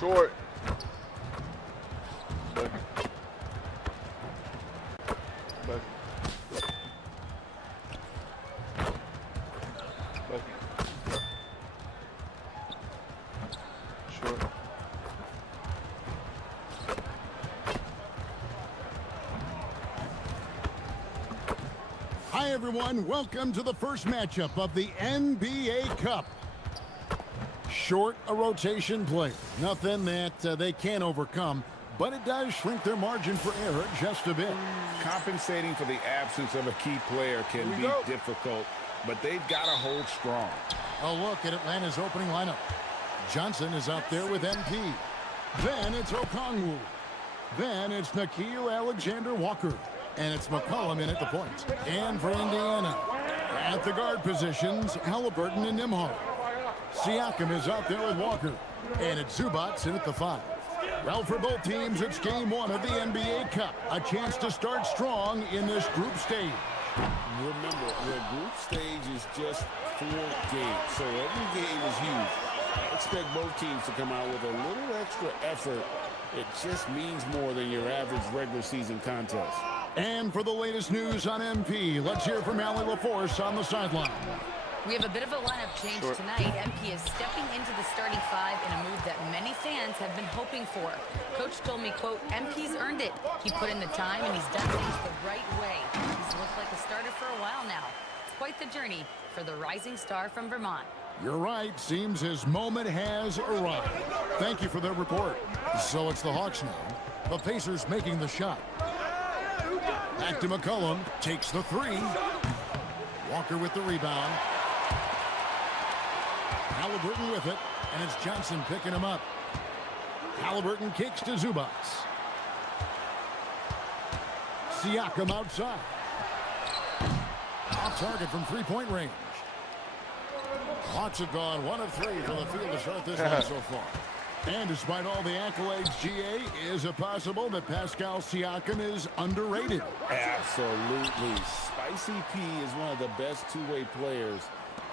Short. Short. Hi, everyone. Welcome to the first matchup of the NBA Cup. Short a rotation play. Nothing that they can't overcome, but it does shrink their margin for error just a bit. Compensating for the absence of a key player can be difficult, but they've got to hold strong. A look at Atlanta's opening lineup. Johnson is out there with MP. Then it's Okongwu. Then it's Nickeil Alexander-Walker. And it's McCollum in at the point. And for Indiana, at the guard positions, Halliburton and Nembhard. Siakam is out there with Walker. And it's Zubac in at the 5. Well, for both teams, it's game 1 of the NBA Cup. A chance to start strong in this group stage. Remember, the group stage is just 4 games, so every game is huge. I expect both teams to come out with a little extra effort. It just means more than your average regular season contest. And for the latest news on MP, let's hear from Allie LaForce on the sideline. We have a bit of a lineup change tonight. MP is stepping into the starting 5 in a move that many fans have been hoping for. Coach told me, quote, MP's earned it. He put in the time and he's done things the right way. He's looked like a starter for a while now. It's quite the journey for the rising star from Vermont. You're right. Seems his moment has arrived. Thank you for the report. So it's the Hawks now. The Pacers making the shot. Back to McCollum. Takes the 3. Walker with the rebound. Halliburton with it. And it's Johnson picking him up. Halliburton kicks to Zubac. Siakam outside. Off target from three-point range. Hawks have gone 1 of 3 from the field to start this one so far. And despite all the accolades, GA, is it possible that Pascal Siakam is underrated? Absolutely. Spicy P is one of the best two-way players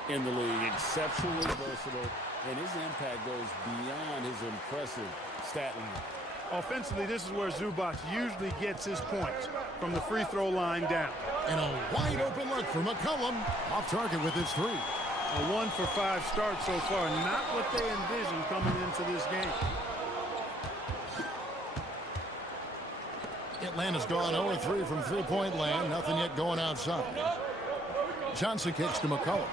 in the league. Exceptionally versatile, and his impact goes beyond his impressive stat line. Offensively, this is where Zubac usually gets his points, from the free throw line down. And a wide open look for McCollum. Off target with his 3. A 1 for 5 start so far. Not what they envisioned coming into this game. Atlanta's gone 0-3 from three-point land. Nothing yet going outside. Johnson kicks to McCollum.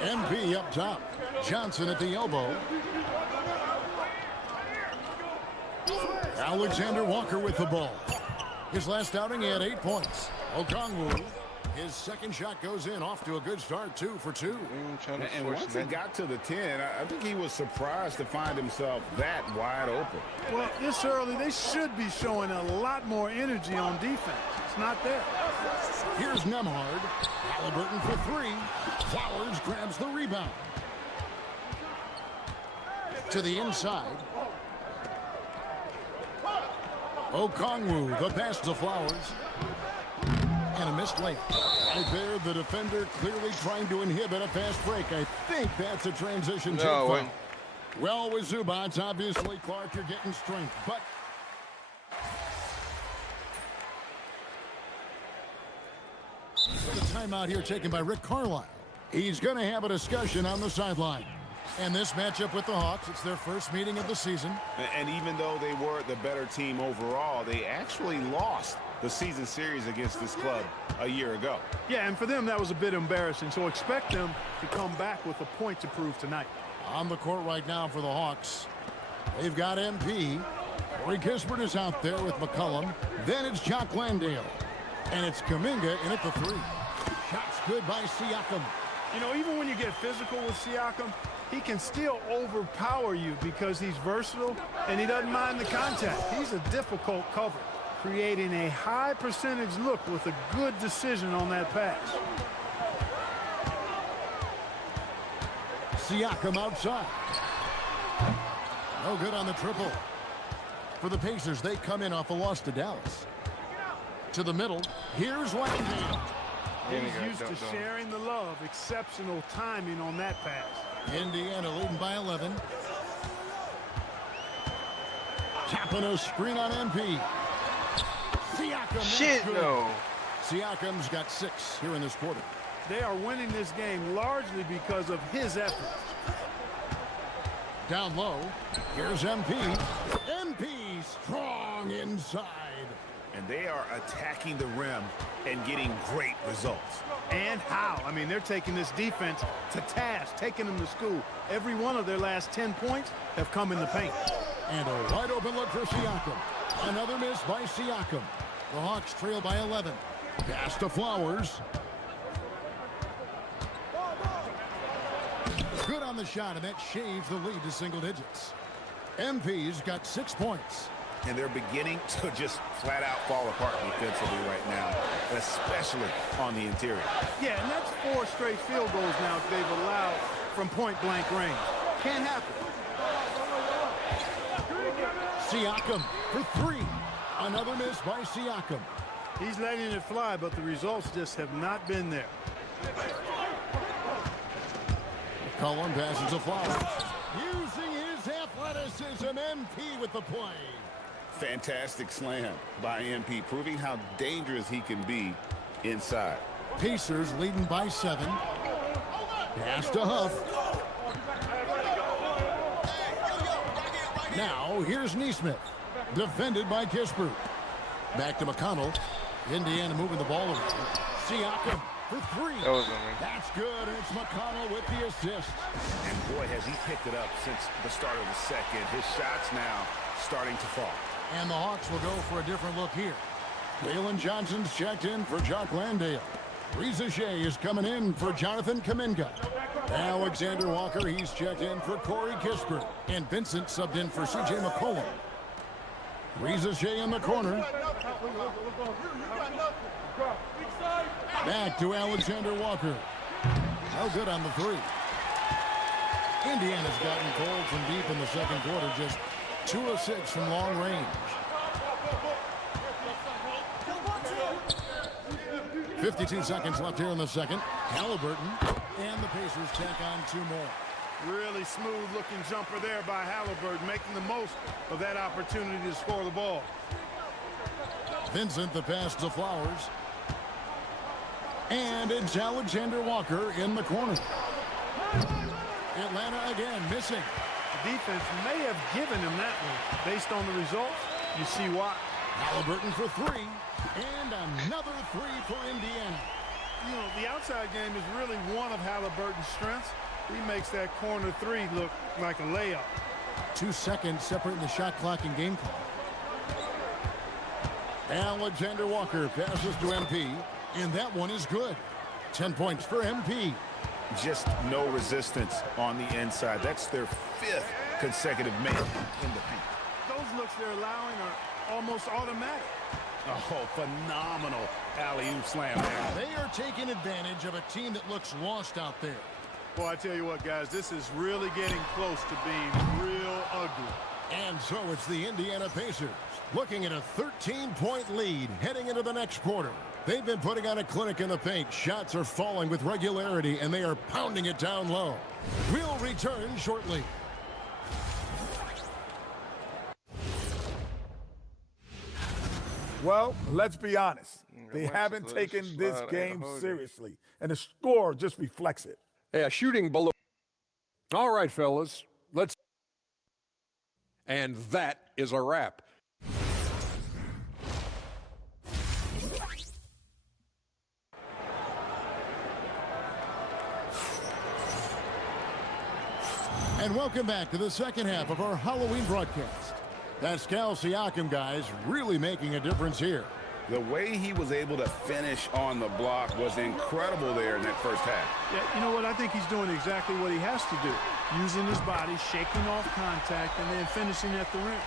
MP up top. Johnson at the elbow. Alexander Walker with the ball. His last outing, he had 8 points. Okongwu, his second shot goes in, off to a good start, 2 for 2. And once he got to the 10, I think he was surprised to find himself that wide open. Well, this early, they should be showing a lot more energy on defense. It's not there. Here's Nembhard. Halliburton for 3. Flowers grabs the rebound. To the inside. Okongwu, the pass to Flowers. And a missed layup. Right there, the defender clearly trying to inhibit a fast break. I think that's a transition tip foul. Well, with Zubac, obviously, Clark, you're getting strength, but the timeout here taken by Rick Carlisle. He's going to have a discussion on the sideline. And this matchup with the Hawks, it's their first meeting of the season. And even though they were the better team overall, they actually lost the season series against this club a year ago. Yeah, and for them, that was a bit embarrassing. So expect them to come back with a point to prove tonight. On the court right now for the Hawks, they've got MP. Corey Kispert is out there with McCollum. Then it's Jock Landale. And it's Kuminga in at the 3. Shots good by Siakam. You know, even when you get physical with Siakam, he can still overpower you because he's versatile and he doesn't mind the contact. He's a difficult cover, creating a high percentage look with a good decision on that pass. Siakam outside. No good on the triple. For the Pacers, they come in off a loss to Dallas. To the middle, here's Landale. He's used to sharing the love. Exceptional timing on that pass. Indiana leading by 11. Tapping a screen on MP. Siakam. Shit, no. Siakam's got 6 here in this quarter. They are winning this game largely because of his efforts. Down low. Here's MP. MP strong inside. And they are attacking the rim and getting great results. And how? I mean, they're taking this defense to task, taking them to school. Every one of their last 10 points have come in the paint. And a wide open look for Siakam. Another miss by Siakam. The Hawks trail by 11. Pass to Flowers. Good on the shot, and that shaves the lead to single digits. MP's got 6 points. And they're beginning to just flat out fall apart defensively right now, especially on the interior. Yeah, and that's 4 straight field goals now they've allowed from point-blank range. Can't happen. Siakam for 3. Another miss by Siakam. He's letting it fly, but the results just have not been there. Cullen passes to Flowers. Using his athleticism, MP with the play. Fantastic slam by MP, proving how dangerous he can be inside. Pacers leading by 7. Pass to Huff. Now, here's Neesmith. Defended by Kispert. Back to McConnell. Indiana moving the ball around. Siakam for 3. That was on me. That's good, and it's McConnell with the assist. And boy, has he picked it up since the start of the second. His shots now starting to fall. And the Hawks will go for a different look here. Waylon Johnson's checked in for Jock Landale. Reza Shea is coming in for Jonathan Kuminga. Alexander Walker, he's checked in for Corey Kispert. And Vincent subbed in for C.J. McCollum. Reza Shea in the corner. Back to Alexander Walker. No good on the 3. Indiana's gotten cold from deep in the second quarter. Just 2 of 6 from long range. 52 seconds left here in the second. Halliburton, and the Pacers tack on 2 more. Really smooth-looking jumper there by Halliburton, making the most of that opportunity to score the ball. Vincent, the pass to Flowers. And it's Alexander Walker in the corner. Atlanta again missing. The defense may have given him that one. Based on the results, you see why. Halliburton for 3. And another 3 for Indiana. You know, the outside game is really one of Halliburton's strengths. He makes that corner 3 look like a layup. 2 seconds separating the shot clock and game clock. Alexander Walker passes to MP, and that one is good. 10 points for MP. Just no resistance on the inside. That's their 5th consecutive make in the paint. Those looks they're allowing are almost automatic. Oh, phenomenal alley-oop slam there. They are taking advantage of a team that looks lost out there. Well, I tell you what, guys, this is really getting close to being real ugly. And so it's the Indiana Pacers looking at a 13-point lead heading into the next quarter. They've been putting on a clinic in the paint. Shots are falling with regularity, and they are pounding it down low. We'll return shortly. Well, let's be honest. They haven't taken this game seriously, and the score just reflects it. Yeah, shooting below. All right, fellas, let's. And that is a wrap. And welcome back to the second half of our Halloween broadcast. Pascal Siakam, guys, really making a difference here. The way he was able to finish on the block was incredible there in that first half. Yeah, you know what? I think he's doing exactly what he has to do. Using his body, shaking off contact, and then finishing at the rim.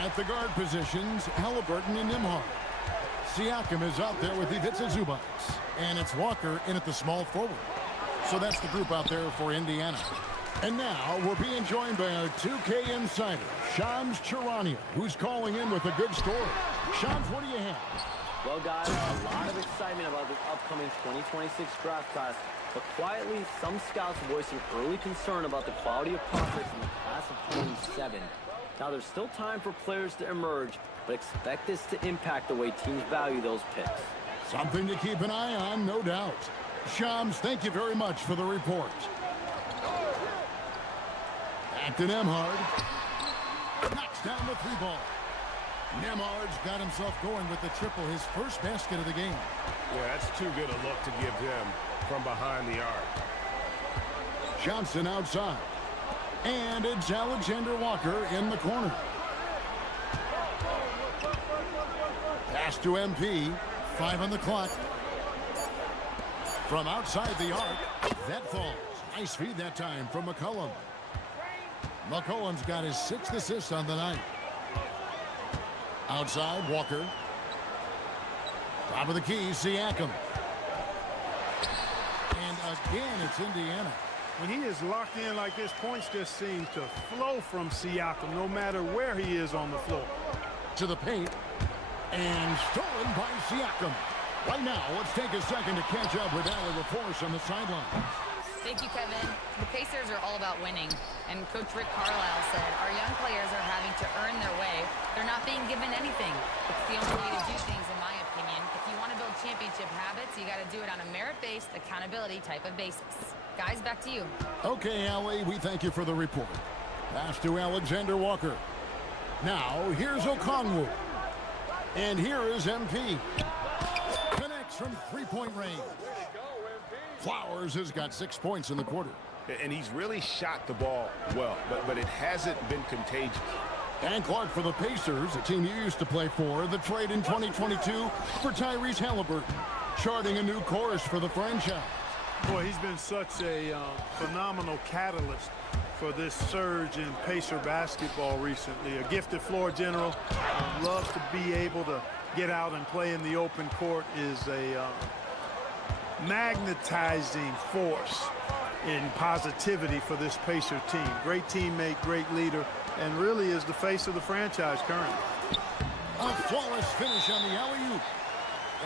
At the guard positions, Halliburton and Nembhard. Siakam is out there with Ivica Zubac. And it's Walker in at the small forward. So that's the group out there for Indiana. And now we're being joined by our 2K insider, Shams Charania, who's calling in with a good story. Shams, what do you have? Well, guys, a lot of excitement about this upcoming 2026 draft class, but quietly, some scouts voicing early concern about the quality of prospects in the class of 27. Now, there's still time for players to emerge, but expect this to impact the way teams value those picks. Something to keep an eye on, no doubt. Shams, thank you very much for the report. Back to Nemhard. Knocks down the 3-ball. Nemhard's got himself going with the triple, his first basket of the game. Yeah, that's too good a look to give him from behind the arc. Johnson outside. And it's Alexander Walker in the corner. Pass to MP. 5 on the clock. From outside the arc, that falls. Nice feed that time from McCollum. McCollum's got his 6th assist on the night. Outside, Walker. Top of the key, Siakam. And again, it's Indiana. When he is locked in like this, points just seem to flow from Siakam, no matter where he is on the floor. To the paint. And stolen by Siakam. Right now, let's take a second to catch up with Ali LaForce on the sideline. Thank you, Kevin. The Pacers are all about winning. And Coach Rick Carlisle said, our young players are having to earn their way. They're not being given anything. It's the only way to do things, in my opinion. If you want to build championship habits, you got to do it on a merit-based, accountability type of basis. Guys, back to you. Okay, Allie, we thank you for the report. Pass to Alexander Walker. Now, here's Okongwu. And here is MP. Connects from 3-point range. Flowers has got 6 points in the quarter. And he's really shot the ball well, but it hasn't been contagious. And Clark for the Pacers, a team you used to play for, the trade in 2022 for Tyrese Halliburton, charting a new course for the franchise. Boy, he's been such a phenomenal catalyst for this surge in Pacer basketball recently. A gifted floor general, loves to be able to get out and play in the open court, is a magnetizing force in positivity for this Pacer team. Great teammate, great leader, and really is the face of the franchise currently. A flawless finish on the alley-oop.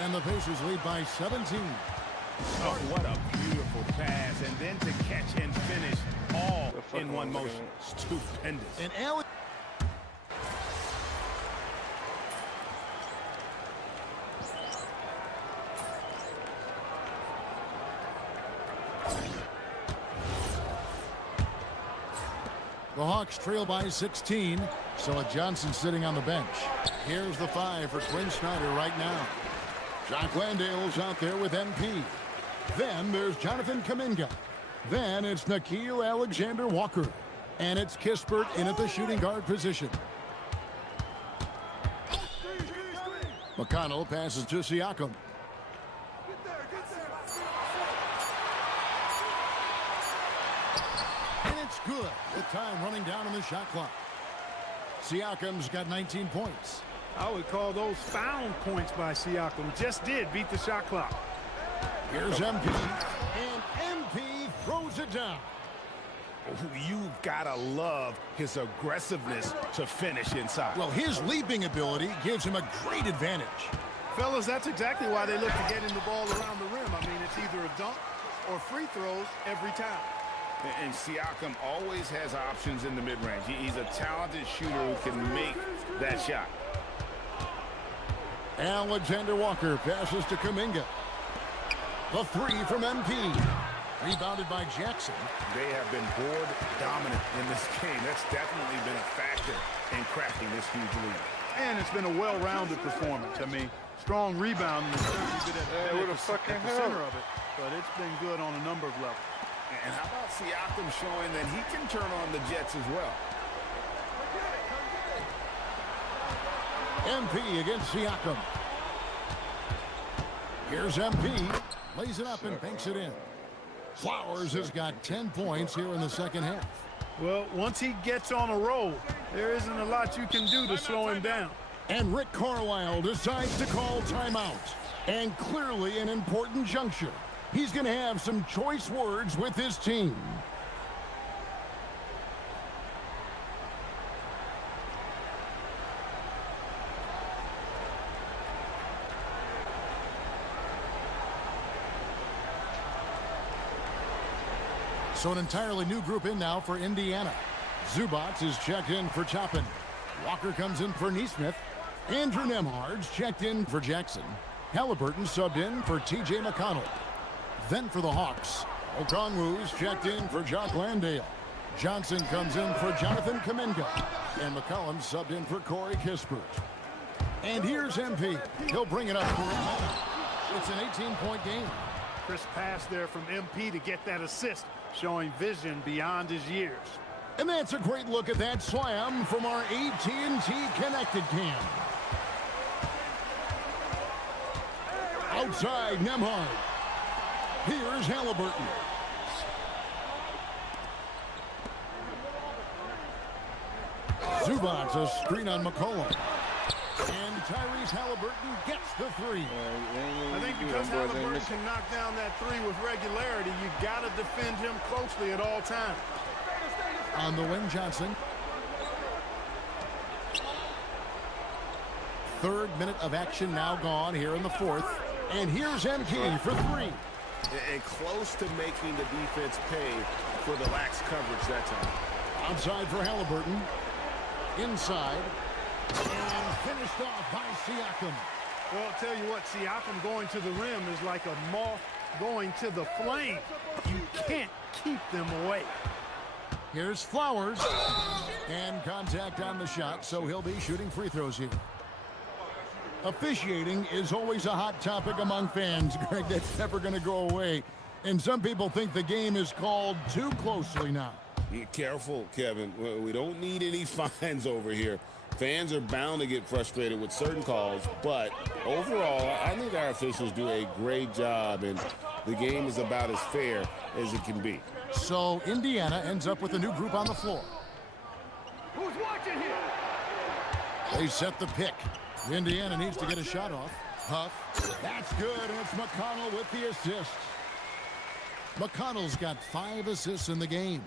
And the Pacers lead by 17. Oh, what a beautiful pass. And then to catch and finish all in one motion. Stupendous. And alley. The Hawks trail by 16, so Johnson sitting on the bench. Here's the 5 for Quinn Snyder right now. Jock Landale's out there with MP. Then there's Jonathan Kuminga. Then it's Nickeil Alexander-Walker. And it's Kispert in at the shooting guard position. McConnell passes to Siakam. Good. With time running down on the shot clock. Siakam's got 19 points. I would call those found points by Siakam. Just did beat the shot clock. Here's MP. And MP throws it down. You've got to love his aggressiveness to finish inside. Well, his leaping ability gives him a great advantage. Fellas, that's exactly why they look to getting the ball around the rim. I mean, it's either a dunk or free throws every time. And Siakam always has options in the mid-range. He's a talented shooter who can make that shot. Alexander Walker passes to Kuminga. The 3 from MP. Rebounded by Jackson. They have been board dominant in this game. That's definitely been a factor in crafting this huge lead. And it's been a well-rounded performance. I mean, strong rebound has certainly been at the center of it, but it's been good on a number of levels. And how about Siakam showing that he can turn on the Jets as well? MP against Siakam. Here's MP. Lays it up and banks it in. Flowers has got 10 points here in the second half. Well, once he gets on a roll, there isn't a lot you can do to slow him down. And Rick Carlisle decides to call timeout. And clearly an important juncture. He's going to have some choice words with his team. So an entirely new group in now for Indiana. Zubats is checked in for Chapin. Walker comes in for Neesmith. Andrew Nemhard's checked in for Jackson. Halliburton subbed in for T.J. McConnell. Then for the Hawks, Okongwu's checked in for Jock Landale. Johnson comes in for Jonathan Kuminga. And McCollum subbed in for Corey Kispert. And here's MP. He'll bring it up for Atlanta. It's an 18-point game. Crisp pass there from MP to get that assist, showing vision beyond his years. And that's a great look at that slam from our AT&T Connected Cam. Outside, Nemhard. Here's Halliburton. Zubats a screen on McCollum. And Tyrese Halliburton gets the three. I think because Halliburton can knock down that three with regularity, you got to defend him closely at all times. On the wing, Johnson. Third minute of action now gone here in the fourth. And here's MP for three. And close to making the defense pay for the lax coverage that time. Outside for Halliburton. Inside. And finished off by Siakam. Well, I'll tell you what, Siakam going to the rim is like a moth going to the flame. You can't keep them away. Here's Flowers. And contact on the shot, so he'll be shooting free throws here. Officiating is always a hot topic among fans, Greg. That's never going to go away. And some people think the game is called too closely now. Be careful, Kevin. We don't need any fines over here. Fans are bound to get frustrated with certain calls, but overall, I think our officials do a great job, and the game is about as fair as it can be. So Indiana ends up with a new group on the floor. Who's watching here? They set the pick. Indiana needs to get a shot off. Huff. That's good, and it's McConnell with the assist. McConnell's got 5 assists in the game.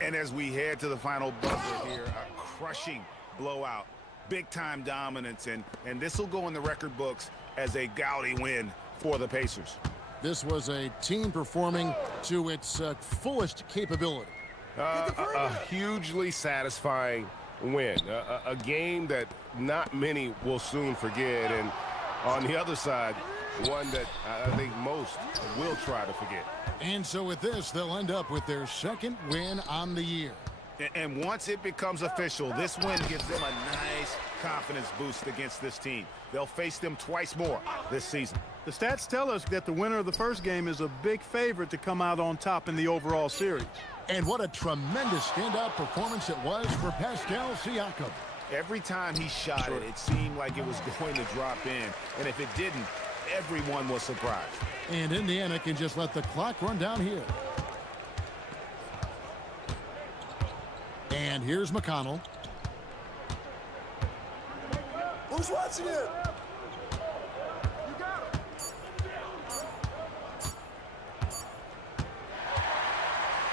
And as we head to the final buzzer here, a crushing blowout, big-time dominance, and this will go in the record books as a gaudy win for the Pacers. This was a team performing to its fullest capability. A hugely satisfying win, a game that not many will soon forget, and on the other side, one that I think most will try to forget. And so with this, they'll end up with their second win on the year. And once it becomes official, this win gives them a nice confidence boost against this team. They'll face them twice more this season. The stats tell us that the winner of the first game is a big favorite to come out on top in the overall series. And what a tremendous standout performance it was for Pascal Siakam. Every time he shot it, it seemed like it was going to drop in. And if it didn't, everyone was surprised. And Indiana can just let the clock run down here. And here's McConnell. Who's watching it?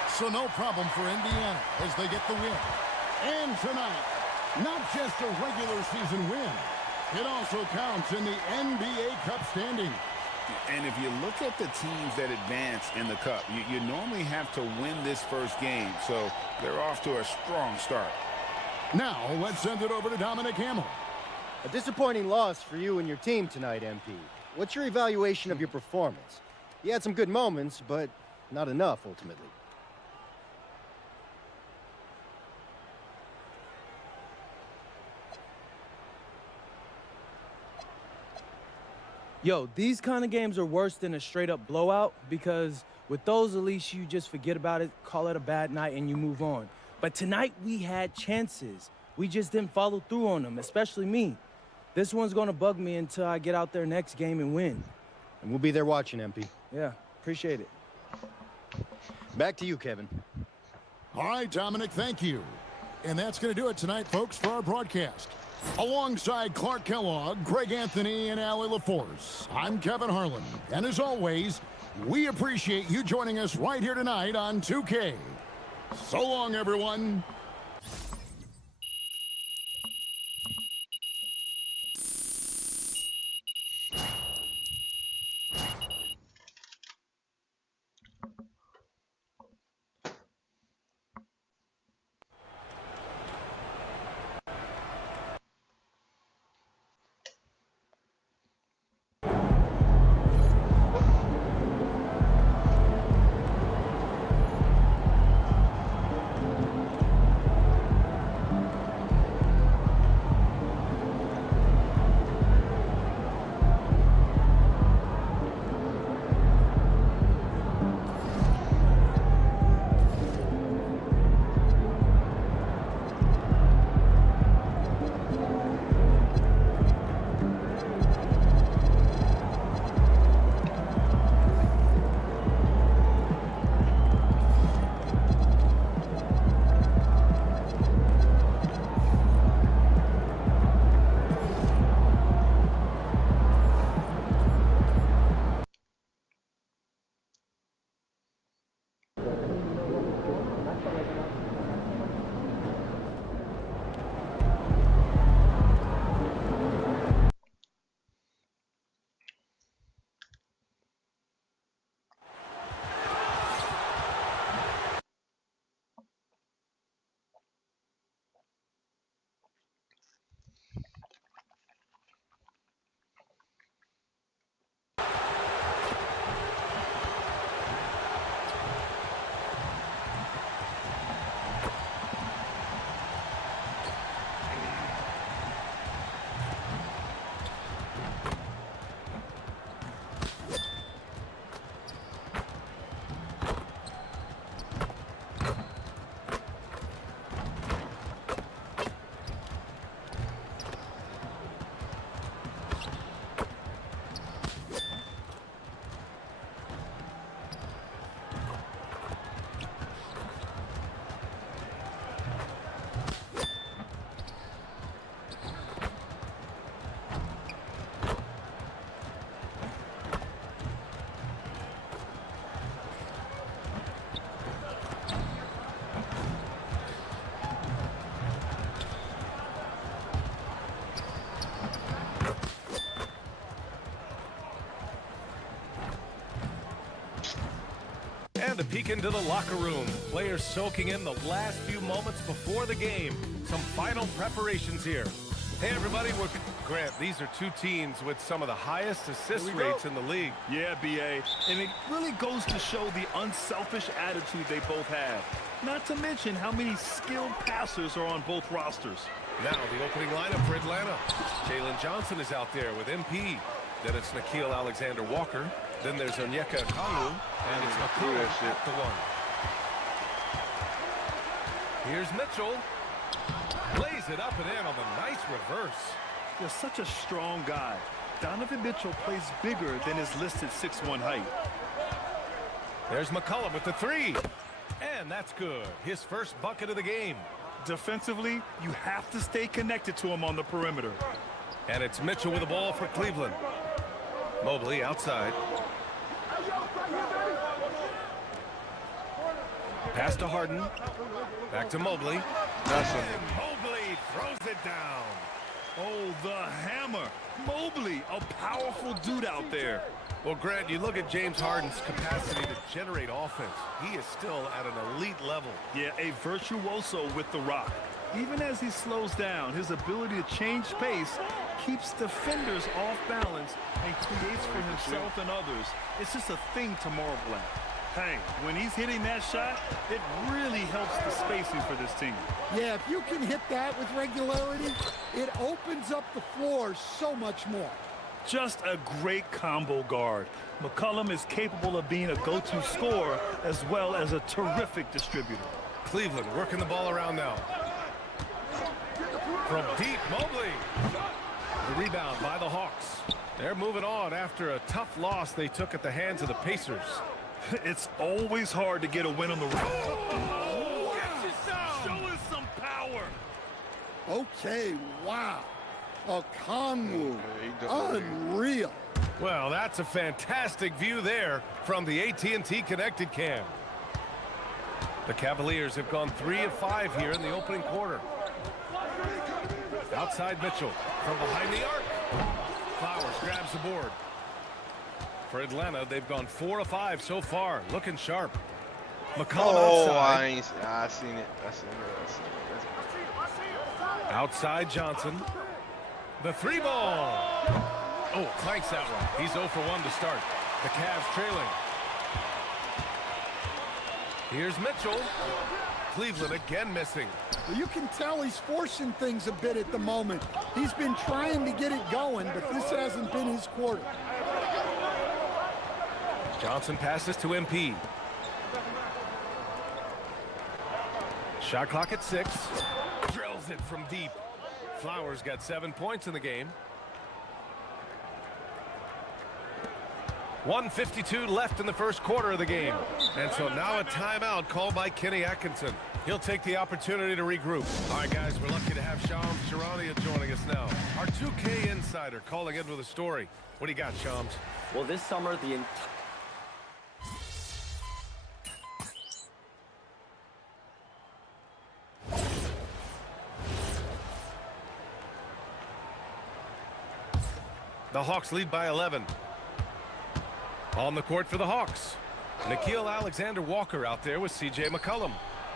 So no problem for Indiana as they get the win. And tonight, not just a regular season win, it also counts in the NBA Cup standing. And if you look at the teams that advance in the Cup, you normally have to win this first game, so they're off to a strong start. Now, let's send it over to Dominic Hamill. A disappointing loss for you and your team tonight, MP. What's your evaluation of your performance? You had some good moments, but not enough, ultimately. Yo, these kind of games are worse than a straight-up blowout because with those, at least you just forget about it, call it a bad night, and you move on. But tonight, we had chances. We just didn't follow through on them, especially me. This one's going to bug me until I get out there next game and win. And we'll be there watching, MP. Yeah, appreciate it. Back to you, Kevin. All right, Dominic, thank you. And that's going to do it tonight, folks, for our broadcast. Alongside Clark Kellogg, Greg Anthony, and Allie LaForce, I'm Kevin Harlan. And as always, we appreciate you joining us right here tonight on 2K. So long, everyone. And a peek into the locker room. Players soaking in the last few moments before the game. Some final preparations here. Hey, everybody. Grant, these are two teams with some of the highest assist rates in the league. Yeah, B.A. And it really goes to show the unselfish attitude they both have. Not to mention how many skilled passers are on both rosters. Now the opening lineup for Atlanta. Jalen Johnson is out there with MP. Then it's Nickeil Alexander-Walker. Then there's Onyeka Okongwu, and it's McCool at the one. Here's Mitchell. Lays it up and in on the nice reverse. You're such a strong guy. Donovan Mitchell plays bigger than his listed 6'1" height. There's McCollum with the three. And that's good. His first bucket of the game. Defensively, you have to stay connected to him on the perimeter. And it's Mitchell with the ball for Cleveland. Mobley outside. Pass to Harden. Back to Mobley. And Mobley throws it down. Oh, the hammer. Mobley, a powerful dude out there. Well, Grant, you look at James Harden's capacity to generate offense. He is still at an elite level. Yeah, a virtuoso with the rock. Even as he slows down, his ability to change pace keeps defenders off balance and creates for himself and others. It's just a thing to marvel at. Hey, when he's hitting that shot, it really helps the spacing for this team. Yeah, if you can hit that with regularity, it opens up the floor so much more. Just a great combo guard. McCollum is capable of being a go-to scorer as well as a terrific distributor. Cleveland working the ball around now. From deep, Mobley. The rebound by the Hawks. They're moving on after a tough loss they took at the hands of the Pacers. It's always hard to get a win on the road. Oh, wow. Show us some power. Okay, wow. Okongwu, unreal. Well, that's a fantastic view there from the AT&T Connected Cam. The Cavaliers have gone 3 of 5 here in the opening quarter. Outside Mitchell from behind the arc. Flowers grabs the board. For Atlanta, they've gone 4 of 5 so far. Looking sharp. McCollum outside. I seen it. Outside Johnson. The 3 ball. Oh, clanks that one. He's 0 for 1 to start. The Cavs trailing. Here's Mitchell. Cleveland again missing. Well, you can tell he's forcing things a bit at the moment. He's been trying to get it going, but this hasn't been his quarter. Johnson passes to MP. Shot clock at 6. Drills it from deep. Flowers got 7 points in the game. 1:52 left in the first quarter of the game. And so now a timeout called by Kenny Atkinson. He'll take the opportunity to regroup. All right, guys, we're lucky to have Shams Charania joining us now. Our 2K insider calling in with a story. What do you got, Shams? Well, this summer, The Hawks lead by 11. On the court for the Hawks. Nickeil Alexander-Walker out there with C.J. McCollum.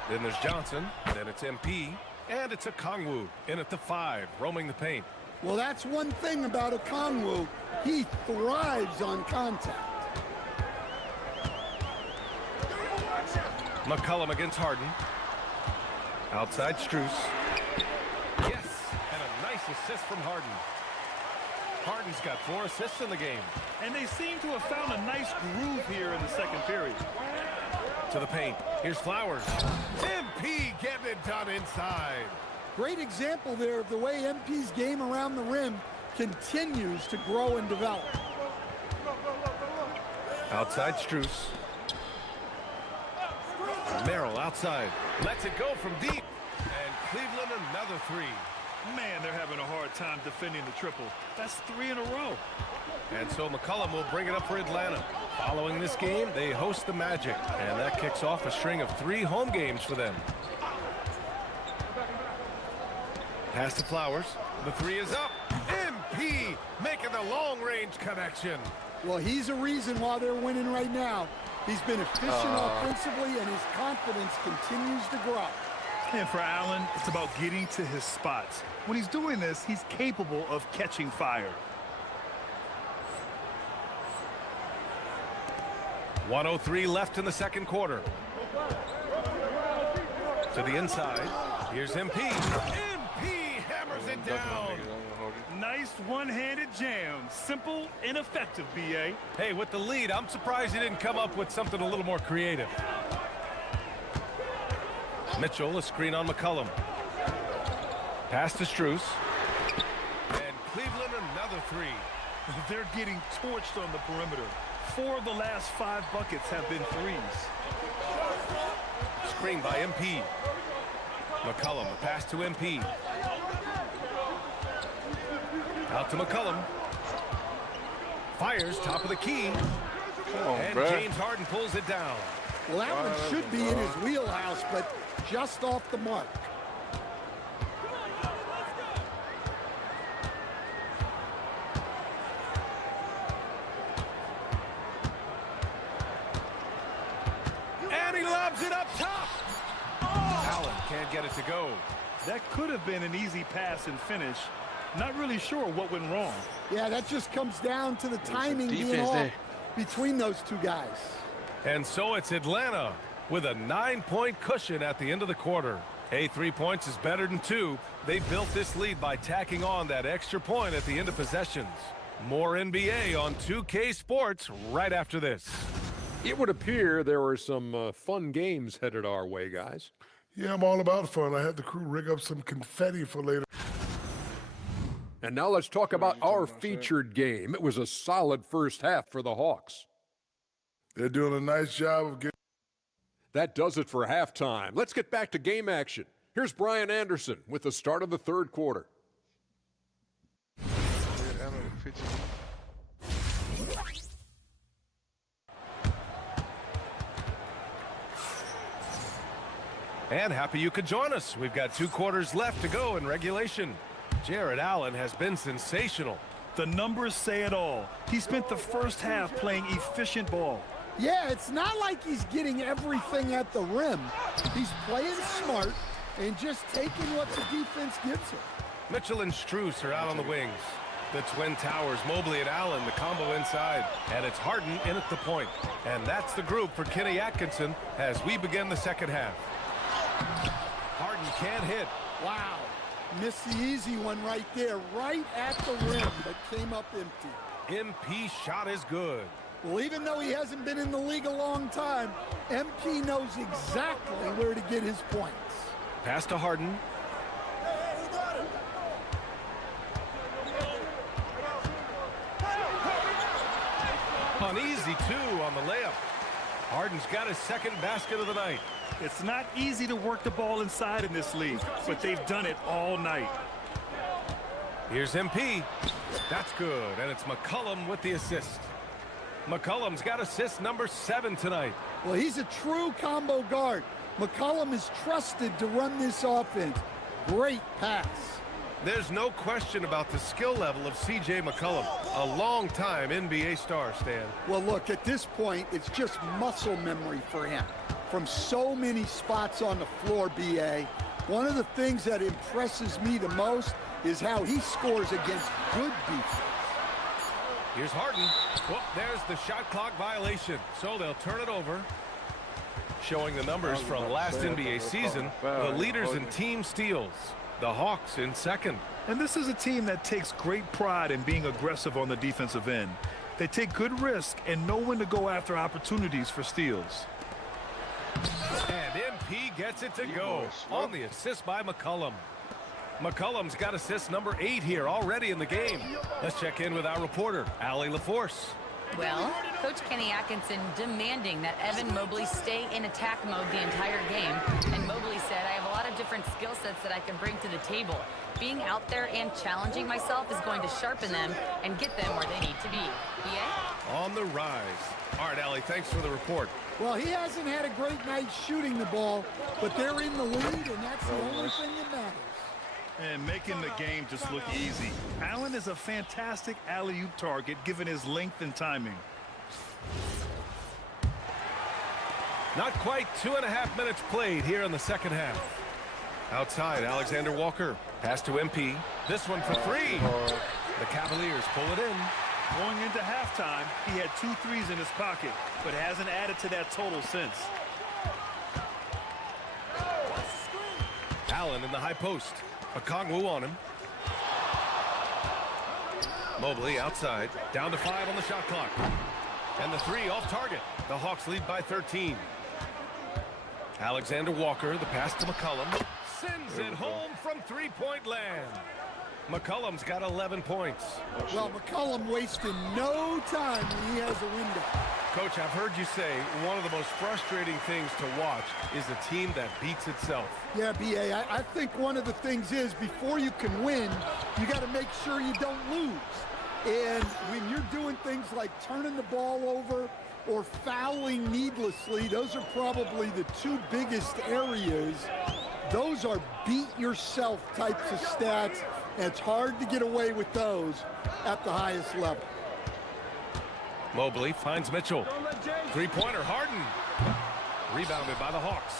Then there's Johnson. Then it's MP. And it's Okongwu in at the 5, roaming the paint. Well, that's one thing about Okongwu. He thrives on contact. McCollum against Harden. Outside Strus. Yes, and a nice assist from Harden. Harden's got 4 assists in the game. And they seem to have found a nice groove here in the second period. To the paint. Here's Flowers. MP getting it done inside. Great example there of the way MP's game around the rim continues to grow and develop. Outside Strus. Merrill outside. Lets it go from deep. And Cleveland another 3. Man, they're having a hard time defending the triple. That's 3 in a row. And so McCollum will bring it up for Atlanta. Following this game, they host the Magic. And that kicks off a string of 3 home games for them. Pass to Flowers. The 3 is up. MP making the long-range connection. Well, he's a reason why they're winning right now. He's been efficient offensively, and his confidence continues to grow. And for Allen, it's about getting to his spots. When he's doing this, he's capable of catching fire. 1:03 left in the second quarter. To the inside. Here's MP. MP hammers it down. Nice one-handed jam. Simple and effective, B.A. Hey, with the lead, I'm surprised he didn't come up with something a little more creative. Mitchell, a screen on McCollum. Pass to Strus. And Cleveland, another three. They're getting torched on the perimeter. 4 of the last 5 buckets have been threes. Screen by MP. McCollum, a pass to MP. Out to McCollum. Fires, top of the key. And James Harden pulls it down. Well, that one should be in his wheelhouse, but just off the mark. And he lobs it up top. Allen can't get it to go. That could have been an easy pass and finish. Not really sure what went wrong. Yeah, that just comes down to the timing being off between those two guys. And so it's Atlanta with a 9-point cushion at the end of the quarter. Hey, 3 points is better than 2. They built this lead by tacking on that extra point at the end of possessions. More NBA on 2K Sports right after this. It would appear there were some fun games headed our way, guys. Yeah, I'm all about fun. I had the crew rig up some confetti for later. And now let's talk about our featured game. It was a solid first half for the Hawks. They're doing a nice job of getting... That does it for halftime. Let's get back to game action. Here's Brian Anderson with the start of the third quarter. And happy you could join us. We've got 2 quarters left to go in regulation. Jared Allen has been sensational. The numbers say it all. He spent the first half playing efficient ball. Yeah, it's not like he's getting everything at the rim. He's playing smart and just taking what the defense gives him. Mitchell and Strus are out on the wings. The Twin Towers, Mobley and Allen, the combo inside. And it's Harden in at the point. And that's the group for Kenny Atkinson as we begin the second half. Harden can't hit. Wow. Missed the easy one right there, right at the rim, but came up empty. MP shot is good. Well, even though he hasn't been in the league a long time, MP knows exactly where to get his points. Pass to Harden. Uneasy, too, on the layup. Harden's got his second basket of the night. It's not easy to work the ball inside in this league, but they've done it all night. Here's MP. That's good, and it's McCollum with the assist. McCollum's got assist number 7 tonight. Well, he's a true combo guard. McCollum is trusted to run this offense. Great pass. There's no question about the skill level of C.J. McCollum, a long-time NBA star, Stan. Well, look, at this point, it's just muscle memory for him. From so many spots on the floor, B.A., one of the things that impresses me the most is how he scores against good defense. Here's Harden. Well, there's the shot clock violation, so they'll turn it over. Showing the numbers from last NBA season, the leaders in team steals. The Hawks in second. And this is a team that takes great pride in being aggressive on the defensive end. They take good risk and know when to go after opportunities for steals. And MP gets it to go on the assist by McCollum. McCollum's got assist number 8 here already in the game. Let's check in with our reporter, Allie LaForce. Well, Coach Kenny Atkinson demanding that Evan Mobley stay in attack mode the entire game. And Mobley said, I have a lot of different skill sets that I can bring to the table. Being out there and challenging myself is going to sharpen them and get them where they need to be. B.A.? On the rise. All right, Allie, thanks for the report. Well, he hasn't had a great night shooting the ball, but they're in the lead, and that's the only thing that matters. And making the game just look easy. Allen is a fantastic alley-oop target given his length and timing. Not quite 2.5 minutes played here in the second half. Outside, Alexander Walker. Pass to MP. This one for three. The Cavaliers pull it in. Going into halftime, he had 2 threes in his pocket, but hasn't added to that total since. Allen in the high post. Okongwu on him. Mobley outside. Down to 5 on the shot clock. And the 3 off target. The Hawks lead by 13. Alexander Walker, the pass to McCollum. Sends it home from three-point land. McCollum's got 11 points. Well, McCollum wasting no time when he has a window. Coach, I've heard you say one of the most frustrating things to watch is a team that beats itself. Yeah, B.A., I think one of the things is before you can win, you got to make sure you don't lose. And when you're doing things like turning the ball over or fouling needlessly, those are probably the 2 biggest areas. Those are beat yourself types of stats, and it's hard to get away with those at the highest level. Mobley finds Mitchell. Three-pointer, Harden. Rebounded by the Hawks.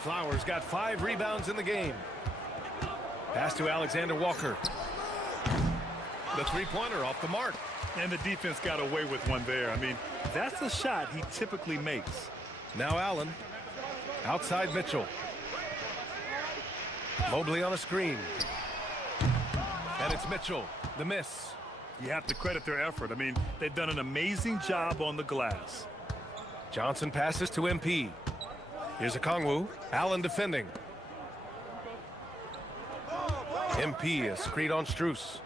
Flowers got 5 rebounds in the game. Pass to Alexander Walker. The three-pointer off the mark. And the defense got away with one there. I mean, that's a shot he typically makes. Now Allen. Outside Mitchell. Mobley on a screen. And it's Mitchell. The miss. You have to credit their effort. I mean, they've done an amazing job on the glass. Johnson passes to MP. Here's Okongwu. Allen defending. MP, a screen on Strus.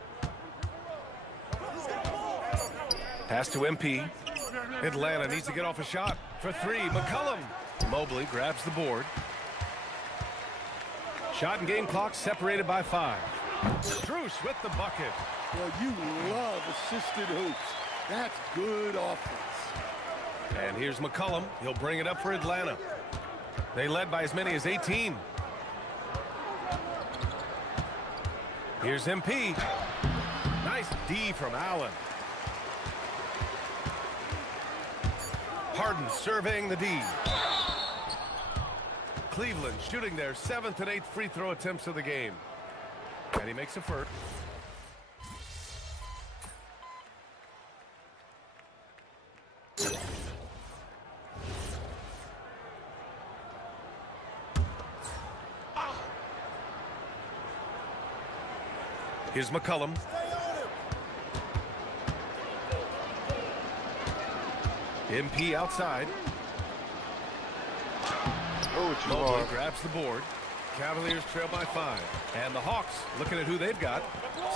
Pass to MP. Atlanta needs to get off a shot. For 3, McCollum. Mobley grabs the board. Shot and game clock separated by 5. Strus with the bucket. Well, you love assisted hoops. That's good offense. And here's McCollum. He'll bring it up for Atlanta. They led by as many as 18. Here's MP. Nice D from Allen. Harden surveying the D. Cleveland shooting their 7th and 8th free throw attempts of the game. And he makes a first. Here's McCollum. MP outside. Mobley grabs the board. Cavaliers trail by 5. And the Hawks looking at who they've got.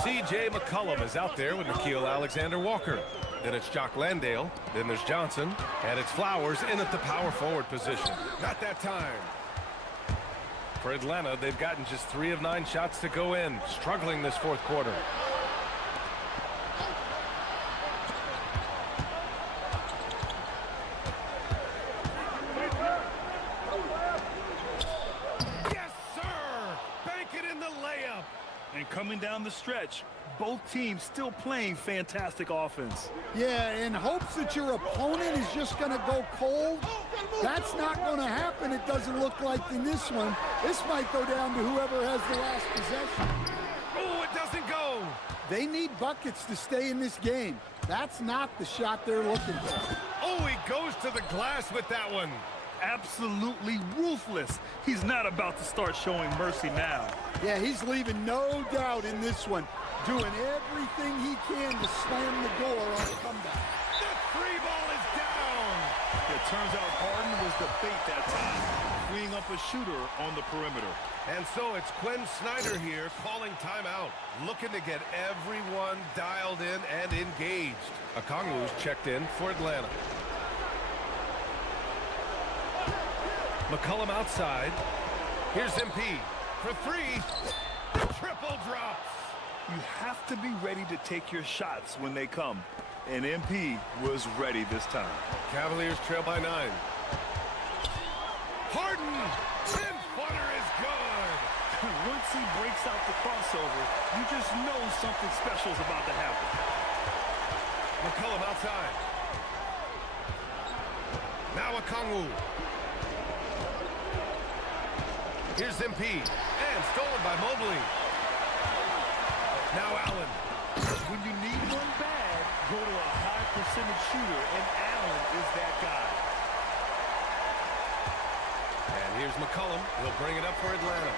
C.J. McCollum is out there with Nickeil Alexander-Walker. Then it's Jock Landale. Then there's Johnson. And it's Flowers in at the power forward position. Not that time. For Atlanta, they've gotten just 3 of 9 shots to go in. Struggling this 4th quarter. Yes, sir! Bank it in the layup. And coming down the stretch, both teams still playing fantastic offense. Yeah, in hopes that your opponent is just going to go cold. That's not going to happen, it doesn't look like in this one. This might go down to whoever has the last possession. Oh, it doesn't go. They need buckets to stay in this game. That's not the shot they're looking for. Oh, he goes to the glass with that one. Absolutely ruthless. He's not about to start showing mercy now. Yeah, he's leaving no doubt in this one. Doing everything he can to slam the door on the comeback. The 3 ball is down. It turns out Harden was the bait that time, freeing up a shooter on the perimeter. And so it's Quinn Snyder here calling timeout, looking to get everyone dialed in and engaged. Okongwu's checked in for Atlanta. McCollum outside. Here's MP for 3. Triple drops. You have to be ready to take your shots when they come. And MP was ready this time. Cavaliers trail by 9. Harden! 10-footer is good! Once he breaks out the crossover, you just know something special is about to happen. McCollum outside. Now Okongwu. Here's MP. And stolen by Mobley. Now Allen. When you need one bad, go to a high percentage shooter, and Allen is that guy. And here's McCollum. He'll bring it up for Atlanta.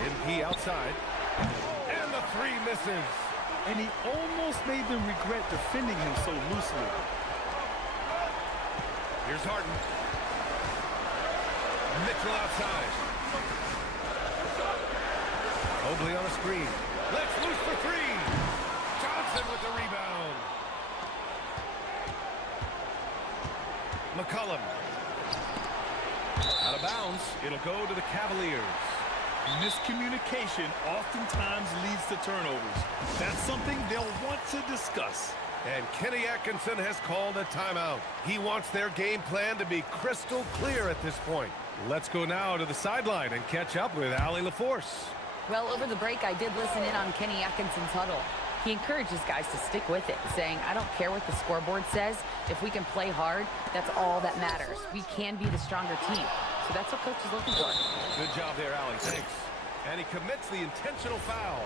MP outside. And the three misses. And he almost made them regret defending him so loosely. Here's Harden. Mitchell outside. Mobley on the screen. Let's loose for three. Johnson with the rebound. McCollum. Out of bounds. It'll go to the Cavaliers. Miscommunication oftentimes leads to turnovers. That's something they'll want to discuss. And Kenny Atkinson has called a timeout. He wants their game plan to be crystal clear at this point. Let's go now to the sideline and catch up with Allie LaForce. Well, over the break, I did listen in on Kenny Atkinson's huddle. He encourages guys to stick with it, saying, I don't care what the scoreboard says. If we can play hard, that's all that matters. We can be the stronger team. So that's what coach is looking for. Good job there, Allie. Thanks. And he commits the intentional foul.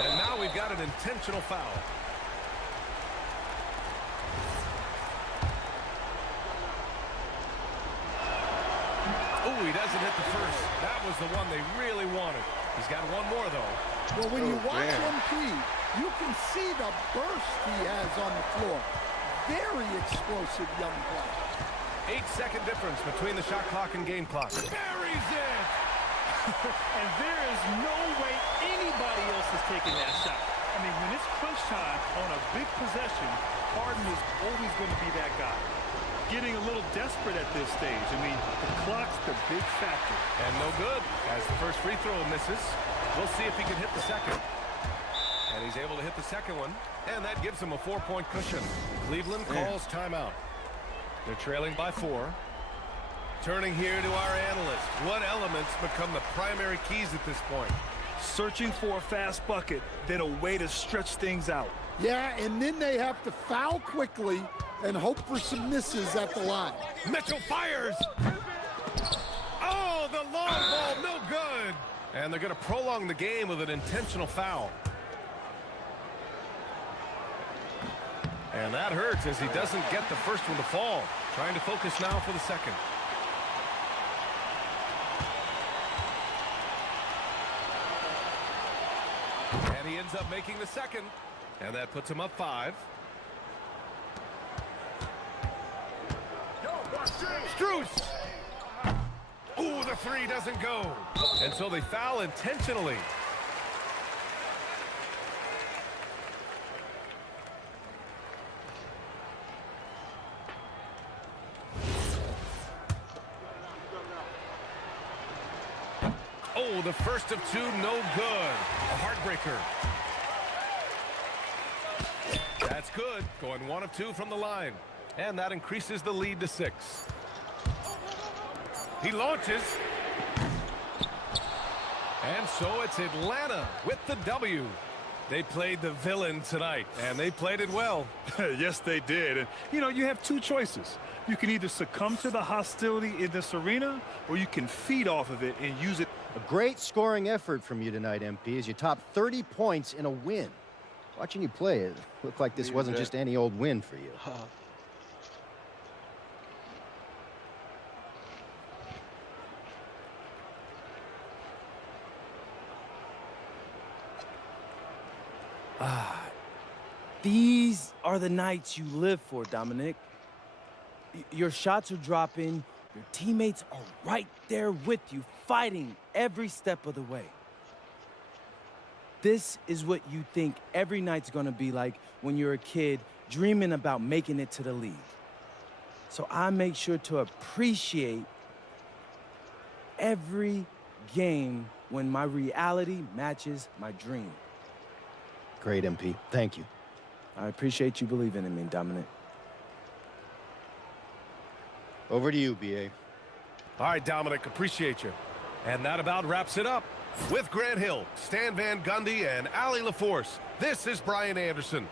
And now we've got an intentional foul. Oh, he doesn't hit the first. That was the one they really wanted. He's got one more, though. Well, when you watch MP, you can see the burst he has on the floor. Very explosive young player. 8-second difference between the shot clock and game clock. Buries it! And there is no way anybody else is taking that shot. I mean, when it's crunch time on a big possession, Harden is always going to be that guy. Getting a little desperate at this stage. I mean, the clock's the big factor. And no good, as the first free throw misses. We'll see if he can hit the second. And he's able to hit the second one, and that gives him a 4-point cushion. Cleveland calls timeout. They're trailing by 4. Turning here to our analyst. What elements become the primary keys at this point? Searching for a fast bucket, then a way to stretch things out. Yeah, and then they have to foul quickly and hope for some misses at the line. Mitchell fires! Oh, the long ball, no good! And they're going to prolong the game with an intentional foul. And that hurts as he doesn't get the first one to fall. Trying to focus now for the second. And he ends up making the second. And that puts him up 5. Strus! Ooh, the 3 doesn't go. And so they foul intentionally. Oh, the first of 2, no good. A heartbreaker. That's good. Going 1 of 2 from the line. And that increases the lead to 6. He launches. And so it's Atlanta with the W. They played the villain tonight, and they played it well. Yes, they did. And, you know, you have 2 choices. You can either succumb to the hostility in this arena, or you can feed off of it and use it. A great scoring effort from you tonight, MP, as you top 30 points in a win. Watching you play, it looked like this wasn't just any old win for you. These are the nights you live for, Dominic. Your shots are dropping. Your teammates are right there with you, fighting every step of the way. This is what you think every night's gonna be like when you're a kid dreaming about making it to the league. So I make sure to appreciate every game when my reality matches my dream. Great, MP. Thank you. I appreciate you believing in me, Dominic. Over to you, B.A. All right, Dominic, appreciate you. And that about wraps it up. With Grant Hill, Stan Van Gundy, and Allie LaForce, this is Brian Anderson.